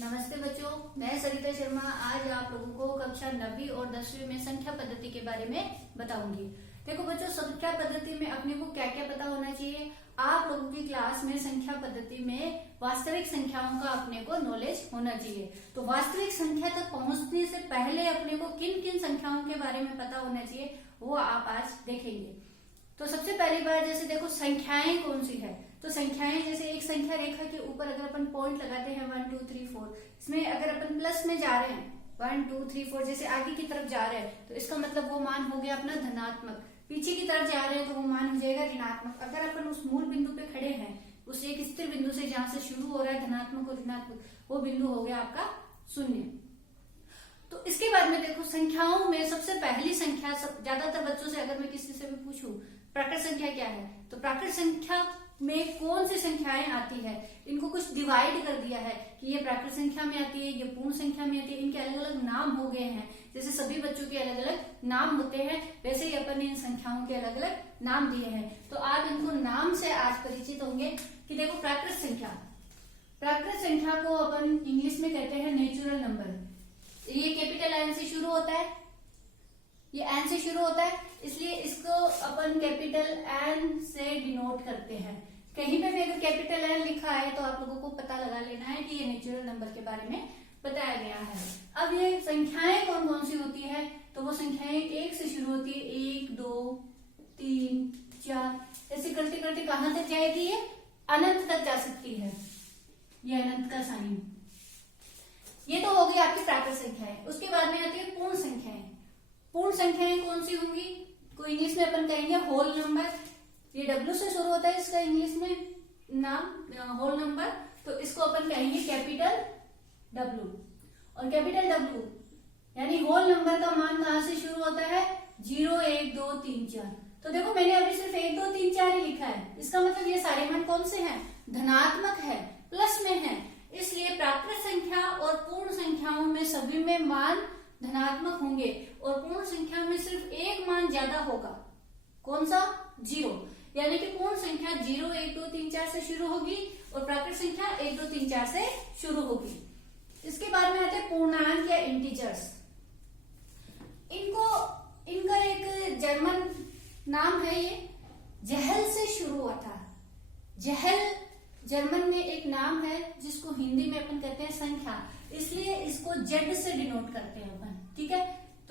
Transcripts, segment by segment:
नमस्ते बच्चों, मैं सरिता शर्मा आज आप लोगों को कक्षा 9वीं और 10वीं में संख्या पद्धति के बारे में बताऊंगी। देखो बच्चों, संख्या पद्धति में अपने को क्या क्या पता होना चाहिए। आप लोगों की क्लास में संख्या पद्धति में वास्तविक संख्याओं का अपने को नॉलेज होना चाहिए। तो वास्तविक संख्या तक पहुंचने से पहले अपने को किन किन संख्याओं के बारे में पता होना चाहिए वो आप आज देखेंगे। तो सबसे पहली बार जैसे देखो संख्याएं कौन सी है, तो संख्याएं जैसे एक संख्या रेखा के ऊपर अगर अपन पॉइंट लगाते हैं 1 2 3 4, इसमें अगर अपन प्लस में जा रहे हैं 1 2 3 4 जैसे आगे की तरफ जा रहे हैं तो इसका मतलब वो मान हो गया अपना धनात्मक। पीछे की तरफ जा रहे हैं तो वो मान हो जाएगा ऋणात्मक। अगर अपन उस मूल बिंदु पे खड़े हैं, उस एक स्थिर बिंदु से जहां से शुरू हो रहा है धनात्मक और ऋणात्मक, वो बिंदु हो गया आपका शून्य। तो इसके बाद में देखो संख्याओं में सबसे पहली संख्या, ज्यादातर बच्चों से अगर मैं किसी से भी पूछूं प्राकृत संख्या क्या है, तो प्राकृत संख्या में कौन सी संख्याएं आती है, इनको कुछ डिवाइड कर दिया है कि ये प्राकृत संख्या में आती है, ये पूर्ण संख्या में आती है। इनके अलग अलग नाम हो गए हैं। जैसे सभी बच्चों के अलग अलग नाम होते हैं, वैसे ही अपन ने इन संख्याओं के अलग अलग नाम दिए हैं। तो आप इनको नाम से आज परिचित होंगे कि देखो प्राकृत संख्या, प्राकृत संख्या को अपन इंग्लिश में कहते हैं नेचुरल नंबर। ये कैपिटल एन से शुरू होता है, ये एन से शुरू होता है, इसलिए इसको अपन कैपिटल एन से डिनोट करते हैं। कहीं पे भी अगर कैपिटल एन लिखा है तो आप लोगों को पता लगा लेना है कि ये नेचुरल नंबर के बारे में बताया गया है। अब ये संख्याएं कौन कौन सी होती है, तो वो संख्याएं एक से शुरू होती है, 1 2 3 4, ऐसे करते करते कहां तक जाएगी, ये अनंत तक जा सकती है। ये अनंत का साइन। ये तो हो गई आपकी प्राकृत संख्याएं। उसके बाद में आती है पूर्ण संख्याएं। पूर्ण संख्याएं कौन सी होंगी, को इंग्लिश में अपन कहेंगे होल नंबर। ये डब्ल्यू से शुरू होता है इसका इंग्लिश में नाम होल नंबर, तो इसको अपन कहेंगे कैपिटल डब्ल्यू। और कैपिटल डब्ल्यू यानी होल नंबर का मान कहां से शुरू होता है, 0 1 2 3 4। तो देखो मैंने अभी सिर्फ 1 2 3 4 ही लिखा है, इसका मतलब ये सारे मान कौन से हैं, धनात्मक है, प्लस में है। इसलिए प्राकृत संख्या और पूर्ण संख्याओं में सभी में मान धनात्मक होंगे और पूर्ण संख्या में सिर्फ एक मान ज्यादा होगा। कौन सा, 0। यानी कि पूर्ण संख्या 0 1 2 3 4 से शुरू होगी और प्राकृत संख्या 1 2 3 4 से शुरू होगी। इसके बाद में आते हैं पूर्णांक या इंटीजर्स। इनका एक जर्मन नाम है, ये जहल से शुरू हुआ था। जहल जर्मन में एक नाम है जिसको हिंदी में अपन कहते हैं संख्या, इसलिए इसको जेड से डिनोट करते हैं अपन। ठीक है,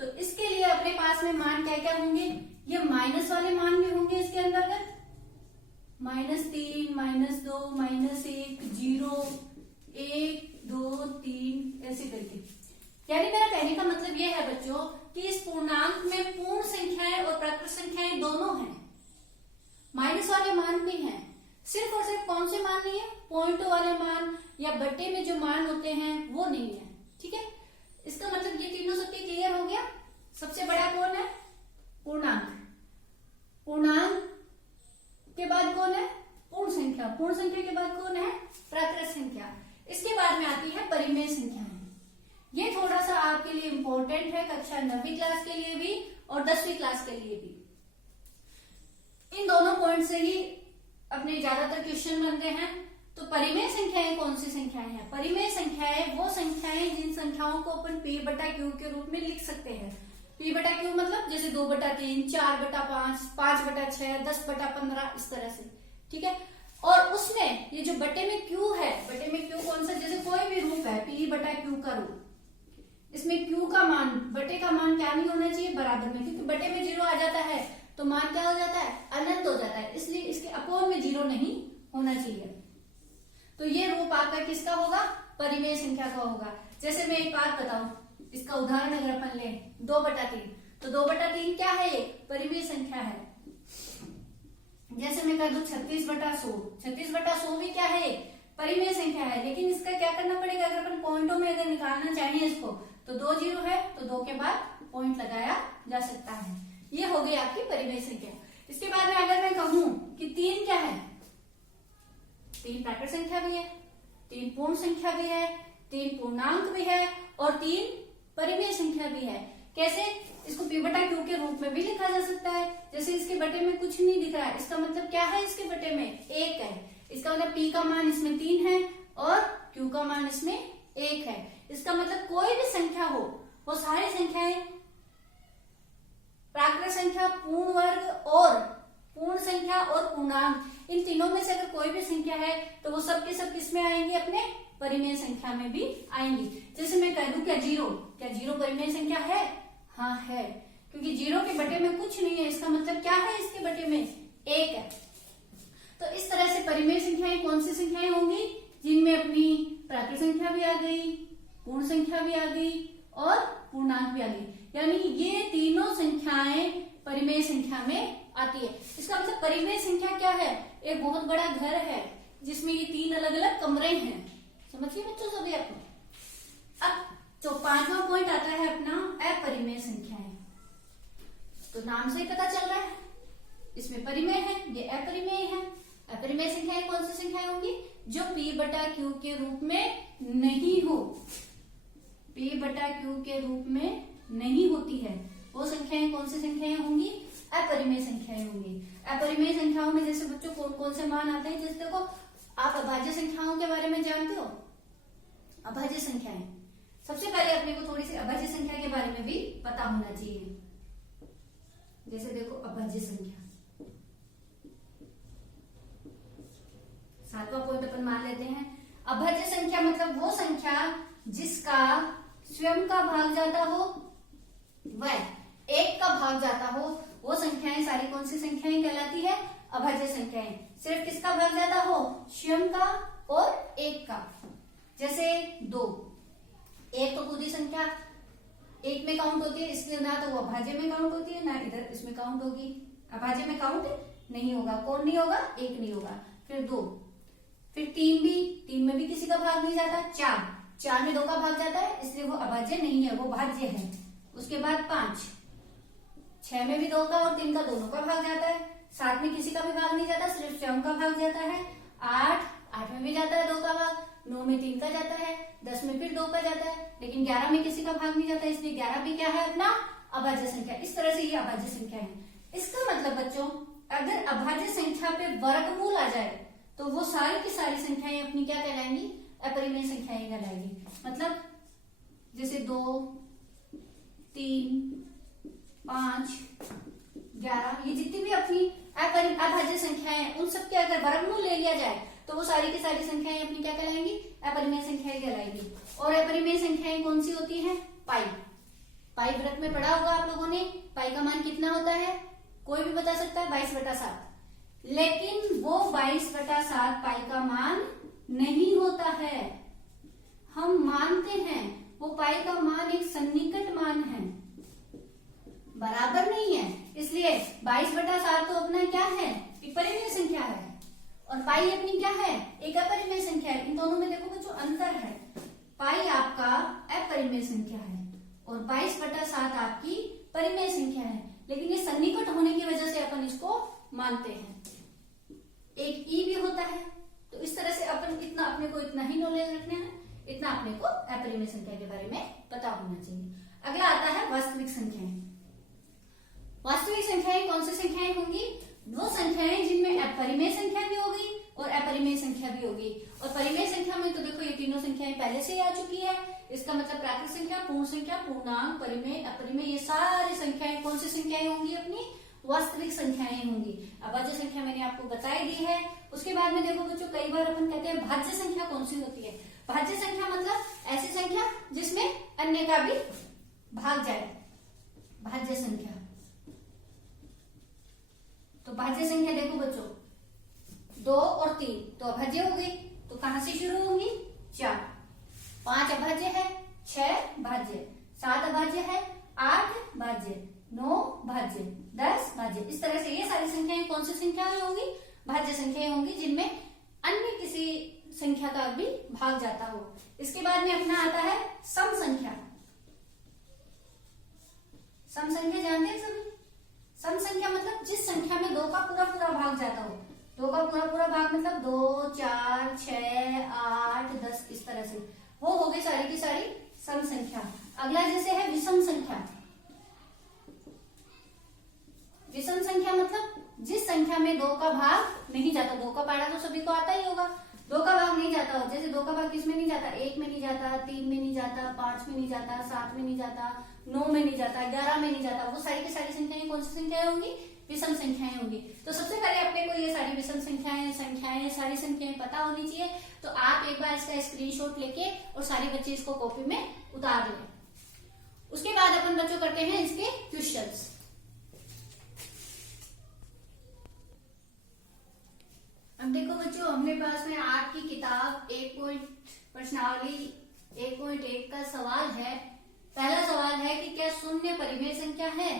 तो इसके लिए अपने पास में मान क्या क्या होंगे, ये माइनस वाले मान भी होंगे इसके अंतर्गत, -3 -2 -1 0 1 2 3 ऐसे करके। यानी मेरा कहने का मतलब ये है बच्चों कि इस पूर्णांक में पूर्ण संख्याएं और प्राकृत संख्याएं दोनों हैं, माइनस वाले मान भी हैं। सिर्फ और सिर्फ कौन से मान नहीं है, पॉइंट वाले मान या बट्टे में जो मान होते हैं वो नहीं है। ठीक है, इसका मतलब ये तीनों सबके क्लियर हो गया। सबसे बड़ा कौन है, पूर्णांक। पूर्णांक के बाद कौन है, पूर्ण संख्या। पूर्ण संख्या के बाद कौन है, प्राकृत संख्या। इसके बाद में आती है परिमेय संख्याएं। ये थोड़ा सा आपके लिए इंपॉर्टेंट है, कक्षा 9वीं क्लास के लिए भी और 10वीं क्लास के लिए भी। इन दोनों पॉइंट से ही अपने ज्यादातर क्वेश्चन बनते हैं। तो परिमेय संख्याएं कौन सी संख्याएं हैं, परिमेय संख्याएं वो संख्याएं जिन संख्याओं को अपन p बटा क्यू के रूप में लिख सकते हैं। p बटा क्यू मतलब जैसे 2 बटा 3 4 बटा 5 5 बटा 6 10 बटा 15 इस तरह से। ठीक है, और उसमें ये जो बटे में q है, बटे में q कौन सा, जैसे कोई भी रूप है p बटा क्यू का रूप, इसमें q का मान बटे का मान क्या नहीं होना चाहिए, बराबर में, क्योंकि बटे में 0 आ जाता है तो मान क्या हो जाता है, अनंत हो जाता है, इसलिए इसके अपोन में 0 नहीं होना चाहिए। तो ये रूप आपका किसका होगा, परिमेय संख्या का होगा। जैसे मैं एक बात बताऊं, इसका उदाहरण अगर अपन लें 2 बटा 3, तो 2 बटा 3 क्या है, ये परिमेय संख्या है। जैसे मैं कह दूं 36 बटा 100, 36 बटा 100 भी क्या है, परिमेय संख्या है। लेकिन इसका क्या करना पड़ेगा, अगर अपन पॉइंटों में अगर निकालना चाहिए इसको, तो 2 0 है तो 2 के बाद पॉइंट लगाया जा सकता है। ये हो गई आपकी परिमेय संख्या। इसके बाद में अगर मैं कहूं कि 3 क्या है, 3 प्राकृत संख्या भी है, 3 पूर्ण संख्या भी है, 3 पूर्णांक भी है और 3 परिमेय संख्या भी है। कैसे, इसको p बटा क्यू के रूप में भी लिखा जा सकता है। जैसे इसके बटे में कुछ नहीं दिख रहा है, इसका मतलब क्या है, इसके बटे में 1 है। इसका मतलब p का मान इसमें 3 है और q का मान इसमें 1 है। इसका मतलब कोई भी संख्या हो, वो सारी संख्याएं प्राकृत संख्या, पूर्ण वर्ग और पूर्ण संख्या और पूर्णांक, इन तीनों में से अगर कोई भी संख्या है तो वो सब के सब किसमें आएंगे, अपने परिमेय संख्या में भी आएंगी। जैसे मैं कह दूं क्या जीरो परिमेय संख्या है? हाँ है, क्योंकि जीरो के बटे में कुछ नहीं है, इसका मतलब क्या है, इसके बटे में 1 है। तो इस तरह से परिमेय संख्याएं कौन सी संख्याएं होंगी, जिनमें अपनी प्राकृत संख्या भी आ गई, पूर्ण संख्या भी आ गई और पूर्णांक भी आ गई, यानी ये तीनों संख्याएं परिमेय संख्या में आती है। इसका मतलब परिमेय संख्या क्या है, एक बहुत बड़ा घर है जिसमें ये 3 अलग अलग कमरे हैं। समझिए बच्चों सभी आपको। अब जो 5वां पॉइंट आता है अपना अपरिमेय संख्याएं, तो नाम से ही पता चल रहा है इसमें परिमेय है, ये अपरिमेय है। अपरिमेय संख्याएं कौन सी संख्याएं होंगी, जो p/q के रूप में नहीं हो, p/q के रूप में नहीं होती है, वो संख्याएं कौन सी संख्याएं होंगी, अपरिमेय संख्याएं होंगी। अपरिमेय संख्याओं में जैसे बच्चों कौन कौन से मान आते हैं, जैसे देखो आप अभाज्य संख्याओं के बारे में जानते हो, अभाज्य संख्याएं, सबसे पहले अपने को थोड़ी सी अभाज्य संख्या के बारे में भी पता होना चाहिए। जैसे देखो अभाज्य संख्या, 7वां पॉइंट अपन मान लेते हैं। अभाज्य संख्या मतलब वो संख्या जिसका स्वयं का भाग जाता हो व 1 का भाग जाता हो, वो संख्याएं सारी कौन सी संख्याएं कहलाती है, अभाज्य संख्याएं। सिर्फ किसका भाग जाता हो, स्वयं का और 1 का। जैसे 2, 1 तो खुद ही संख्या 1 में काउंट होती है, इसलिए ना तो वो अभाज्य में काउंट होती है, ना इधर इसमें काउंट होगी, अभाज्य में काउंट नहीं होगा। कौन नहीं होगा, 1 नहीं होगा। फिर 2, फिर 3 भी, 3 में भी किसी का भाग नहीं जाता। 4 में 2 का भाग जाता है, इसलिए वो अभाज्य नहीं है, वो भाज्य है। उसके बाद 5, 6 में भी 2 का और 3 का दोनों का भाग जाता है। 7 में किसी का भी भाग नहीं जाता, सिर्फ स्वयं का भाग जाता है। 8 में भी जाता है 2 का भाग, 9 में 3 का जाता है, 10 में फिर 2 का जाता है, लेकिन 11 में किसी का भाग नहीं जाता, इसलिए 11 भी क्या है, अपना अभाज्य संख्या। इस तरह से ये अभाज्य संख्या है। इसका मतलब बच्चों, अगर अभाज्य संख्या पे वर्गमूल आ जाए तो वो सारी की सारी संख्याएं अपनी क्या कहलाएंगी, अपरिमेय संख्याएं कहलाएंगी। मतलब जैसे 2, 3, 5, 11, ये जितनी भी अपनी अभाज्य संख्याएं हैं, उन सब के अगर वर्गमूल ले लिया जाए तो वो सारी की सारी संख्याएं अपनी क्या कहलाएंगी, अपरिमेय संख्याएं कहलाएंगी। और अपरिमेय संख्याएं कौन सी होती हैं, पाई व्रत में पढ़ा होगा आप लोगों ने। पाई का मान कितना होता है, कोई भी बता सकता है, 22/7। लेकिन वो 22/7 पाई का मान नहीं होता है। हम मानते हैं वो पाई का मान एक सन्निकट मान है, बराबर नहीं है। इसलिए 22/7 तो अपना क्या है, एक परिमेय संख्या है, और पाई अपनी क्या है, एक अपरिमेय संख्या है। इन दोनों में देखो जो अंतर है, पाई आपका अपरिमेय संख्या है और 22/7 आपकी परिमेय संख्या है, लेकिन ये सन्निकट होने की वजह से अपन इसको मानते हैं। एक ई भी होता है, तो इस तरह से अपन इतना, अपने को इतना ही नॉलेज रखना है, इतना अपने को अपरिमेय संख्या के बारे में पता होना चाहिए। अगला आता है वास्तविक संख्याएं। वास्तविक संख्याएं कौन सी संख्याएं होंगी, वो संख्याएं जिनमें अपरिमेय संख्या भी होगी और अपरिमेय संख्या भी होगी। और परिमेय संख्या में तो देखो ये तीनों संख्याएं पहले से ही आ चुकी है। इसका मतलब प्राकृत संख्या, पूर्ण संख्या, पूर्णांक, परिमेय, अपरिमेय, ये सारी संख्याएं कौन सी संख्याएं होंगी, अपनी वास्तविक संख्याएं होंगी। अभाज्य संख्या मैंने आपको बताई दी है। उसके बाद में देखो बच्चों, कई बार अपन कहते हैं भाज्य संख्या कौन सी होती है। भाज्य संख्या मतलब ऐसी संख्या जिसमें अन्य का भी भाग जाए, भाज्य संख्या। तो भाज्य संख्या देखो बच्चों, 2 और 3 तो अभाज्य हो गई, तो कहां से शुरू होंगी, 4। 5 अभाज्य है, 6 भाज्य, 7 अभाज्य है, 8 भाज्य, 9 भाज्य, 10 भाज्य। इस तरह से ये सारी संख्याएं कौन सी संख्याएं होंगी, भाज्य संख्याएं होंगी, जिनमें अन्य किसी संख्या का भी भाग जाता हो। इसके बाद में अपना आता है सम संख्या। सम संख्या जानते हैं सभी, सम संख्या मतलब जिस संख्या में 2 का पूरा पूरा भाग जाता हो। 2 का पूरा पूरा भाग मतलब 2, 4, 6, 8, 10, इस तरह से वो हो गई सारी की सारी सम संख्या। अगला जैसे है विषम संख्या। विषम संख्या मतलब जिस संख्या में 2 का भाग नहीं जाता, 2 का पारा तो सभी को आता ही होगा, 2 का भाग नहीं जाता हो, जैसे 2 का भाग किसमें नहीं जाता, 1 में नहीं जाता, 3 में नहीं जाता, 5 में नहीं जाता, 7 में नहीं जाता, 9 में नहीं जाता, 11 में नहीं जाता, वो सारी की सारी संख्याएं कौन सी संख्याएं होंगी, विषम संख्याएं होंगी। तो सबसे पहले अपने को ये सारी विषम संख्याएं सारी संख्याएं पता होनी चाहिए। तो आप एक बार इसका स्क्रीनशॉट लेके और सारे बच्चे इसको कॉपी में उतार लें। उसके बाद अपन बच्चों करते हैं इसके क्वेश्चंस। अब देखो बच्चों, हमने पास में 8 की किताब 1 प्रश्नावली 1.1 का सवाल है। पहला सवाल है कि क्या शून्य परिमेय संख्या है।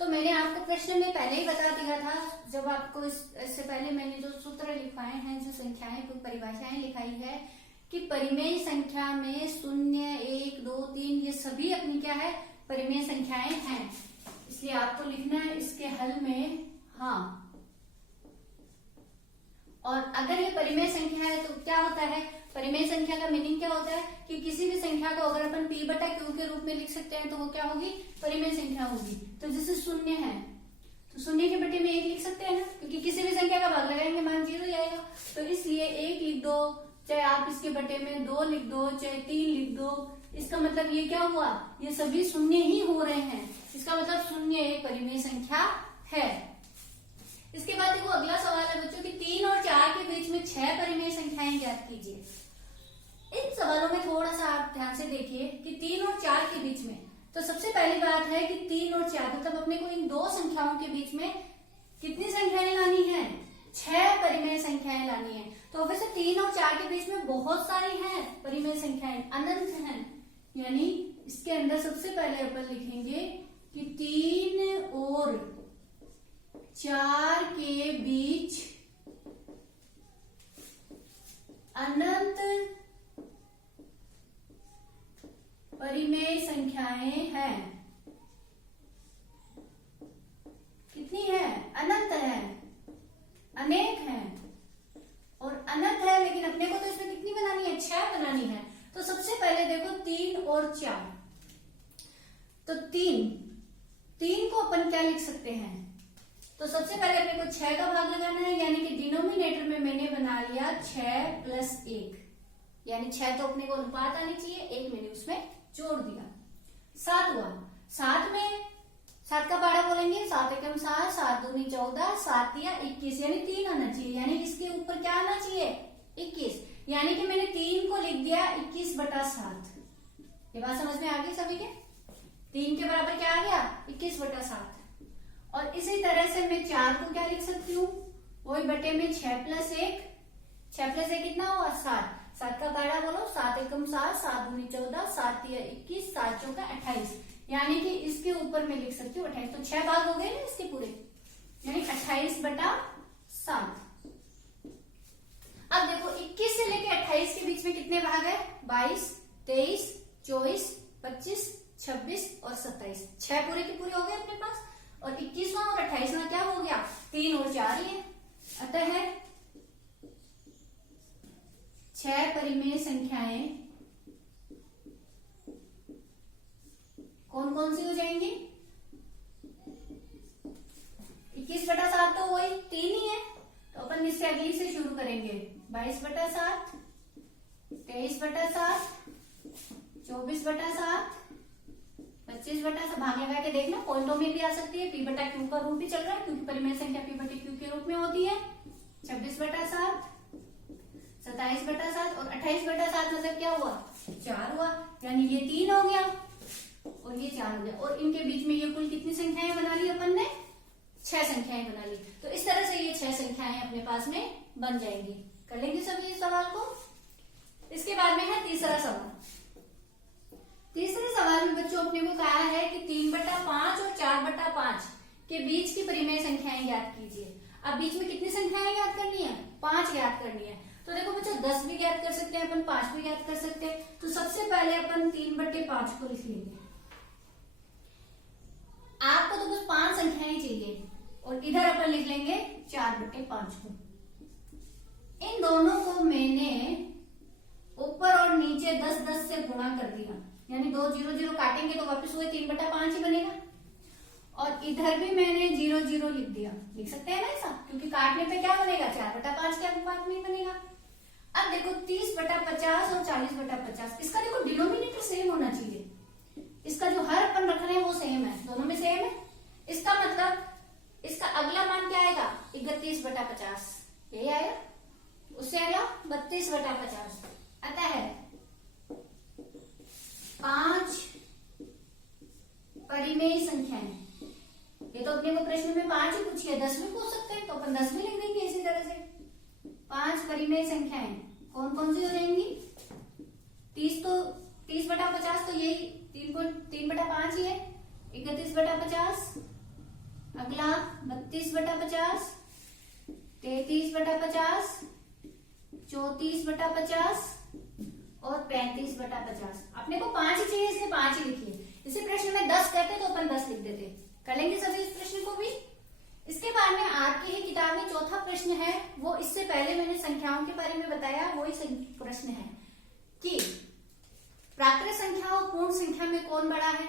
तो मैंने आपको प्रश्न में पहले ही बता दिया था, जब आपको इससे पहले मैंने जो सूत्र लिखवाए हैं, जो संख्याएं कुछ परिभाषाएं लिखाई है कि परिमेय संख्या में 0, 1, 2, 3 ये सभी अपनी क्या है, परिमेय संख्याएं हैं। इसलिए आपको लिखना है इसके हल में हाँ। और अगर ये परिमेय संख्या है तो क्या होता है, परिमेय संख्या का मीनिंग क्या होता है कि किसी भी संख्या को अगर अपन p बटा q के रूप में लिख सकते हैं तो वो क्या होगी, परिमेय संख्या होगी। तो जैसे 0 है तो 0 के बटे में 1 लिख सकते हैं ना, क्योंकि किसी भी संख्या का भाग लगाएंगे मान 0 आएगा। तो इसलिए 1 लिख दो, चाहे आप इसके बटे में 2 लिख दो, चाहे 3 लिख दो। इसका मतलब ये क्या हुआ, ये सभी 0 ही हो रहे हैं। इसका मतलब 0 एक परिमेय संख्या है। इसके बाद देखो अगला सवाल है बच्चों कि 3 और 4 के बीच में 6 परिमेय संख्याएं ज्ञात कीजिए। इन सवालों में थोड़ा सा आप ध्यान से देखिए कि 3 और 4 के बीच में, तो सबसे पहली बात है कि 3 और 4 मतलब अपने को इन दो संख्याओं के बीच में कितनी संख्याएं लानी है, 6 परिमेय संख्याएं लानी है। तो वैसे 3 और 4 के बीच में बहुत सारी हैं परिमेय संख्याएं, अनंत हैं। यानी इसके अंदर सबसे पहले अपन लिखेंगे कि 3 और 4 के बीच अनंत परिमेय संख्याएं हैं। कितनी है, अनंत है, अनेक है। और अनंत है लेकिन अपने को तो इसमें कितनी बनानी है, 6 बनानी है। तो सबसे पहले देखो 3 और 4, तो 3 को अपन क्या लिख सकते हैं, तो सबसे पहले अपने को 6 का भाग लगाना है, यानी कि डिनोमिनेटर में मैंने बना लिया 6 + 1, यानी 6 तो अपने को अनुपात आनी चाहिए, 1 मैंने उसमें जोड़ दिया। 7 हुआ, 7 में 7 का पारा बोलेंगे, 7 एकम 7, 7 दूनी 14, 7 या 21, यानी 3 आना चाहिए। यानी इसके ऊपर क्या आना चाहिए, 21। यानी कि मैंने 3 को लिख दिया 21/7। ये बात समझ में आ गई सभी के, 3 के बराबर क्या आ गया, 21/7। और इसी तरह से मैं 4 को क्या लिख सकती हूँ, वही बटे में 6 + 1, 6 + 1 कितना हुआ, 7। 7 का पारा बोलो, 7 एकम 7, 7 दूनी 14, 7 या 21, 7 चौका 28। यानी कि इसके ऊपर मैं लिख सकती हूँ 28। तो 6 भाग हो गए ना इसके पूरे, यानी 28/7। अब देखो 21 से लेके 28 के बीच में कितने भाग है, 22, 23, 24, 25, 26 और 27। 6 पूरे के पूरे हो गए अपने पास। और 21वां और 28वां क्या हो गया, 3 और 4 ही है। अतः 6 परिमेय संख्याएं कौन कौन सी हो जाएंगी, 21/7 तो वही 3 ही है। तो अपन इससे अगली से शुरू करेंगे, 22/7, 23/7, 24/7, 25/7। भाग लगा के देखना, पॉइंटों में भी आ सकती है, p/q का रूप भी चल रहा है क्योंकि परिमेय संख्या p/q के रूप में होती है। 26/7, 27/7 और 28/7 मतलब क्या हुआ, 4 हुआ। यानी ये 3 हो गया और ये 4 हो गया। और इनके बीच में ये कुल कितनी संख्याएं बना ली अपन ने, 6 संख्याएं बना ली। तो इस तरह से ये 6 संख्याएं अपने पास में बन जाएंगी। कर लेंगे सभी इस सवाल को। इसके बाद में है तीसरा सवाल। तीसरे सवाल में बच्चों अपने को कहा है कि 3/5 और 4/5 के बीच की परिमेय संख्याएं ज्ञात कीजिए। अब बीच में कितनी संख्याएं ज्ञात करनी है, 5 ज्ञात करनी है। तो देखो बच्चों 10 भी ज्ञात कर सकते हैं अपन, 5 भी ज्ञात कर सकते हैं। तो सबसे पहले अपन 3/5 को लिख लेंगे। आपको तो बस 5 संख्याएं चाहिए और इधर अपन लिख लेंगे 4/5 को। इन दोनों को मैंने ऊपर और नीचे 10 से गुणा कर दिया, यानी 2 0 0 काटेंगे तो वापस वही 3/5 ही बनेगा। और इधर भी मैंने 0 0 लिख दिया, लिख सकते हैं ना ऐसा, क्योंकि काटने पे क्या बनेगा, 4/5 के अनुपात में ही बनेगा। अब देखो 30/50 और 40/50, इसका देखो डिनोमिनेटर सेम होना चाहिए, इसका जो हर अपन रख रहे हैं वो सेम है, दोनों में सेम है। इसका मतलब इसका अगला मान क्या आएगा, 31/50, यही आएगा। उससे आएगा 32/50। अतः 5 परिमेय संख्याएं, ये तो अपने को प्रश्न में 5 ही पूछी है, 10 भी पूछ सकते हैं तो अपन 10 भी लिख देंगे इसी तरह से। 5 परिमेय संख्याएं कौन कौन सी हो जाएंगी, 30/50 तो यही 3/5 ही है, 31/50, अगला 32/50, 33/50, 34/50 और 35/50। अपने को 5 ही चाहिए इसलिए 5 ही लिखिए। इसी प्रश्न में 10 कहते तो अपन 10 लिख देते। कर लेंगे सभी इस प्रश्न को भी। इसके बाद में आपकी ही किताब में चौथा प्रश्न है, वो इससे पहले मैंने संख्याओं के बारे में बताया, वही प्रश्न है कि प्राकृत संख्या और पूर्ण संख्या में कौन बड़ा है।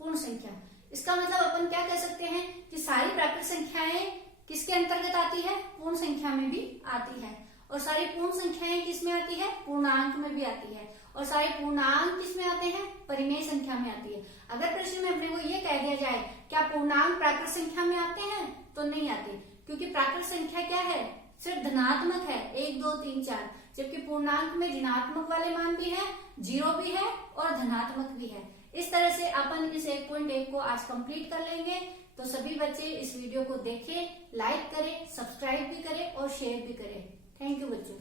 पूर्ण संख्या, इसका मतलब अपन क्या कह सकते हैं कि सारी प्राकृत संख्याएं किसके अंतर्गत आती है, पूर्ण संख्या में भी आती है। और सारी पूर्ण संख्याएं किस में आती है, पूर्णांक में भी आती है। और सारे पूर्णांक किस में आते हैं, परिमेय संख्या में आती है। अगर प्रश्न में अपने को ये कह दिया जाए क्या पूर्णांक प्राकृत संख्या में आते हैं, तो नहीं आते, क्योंकि प्राकृत संख्या क्या है, सिर्फ धनात्मक है, 1 2 3 4, जबकि पूर्णांक में ऋणात्मक वाले मान भी है, 0 भी है और धनात्मक भी है। इस तरह से अपन इस 1.1 को आज कंप्लीट कर लेंगे। तो सभी बच्चे इस वीडियो को देखें, लाइक करें, सब्सक्राइब भी करें और शेयर भी करें। थैंक यू बच्चों।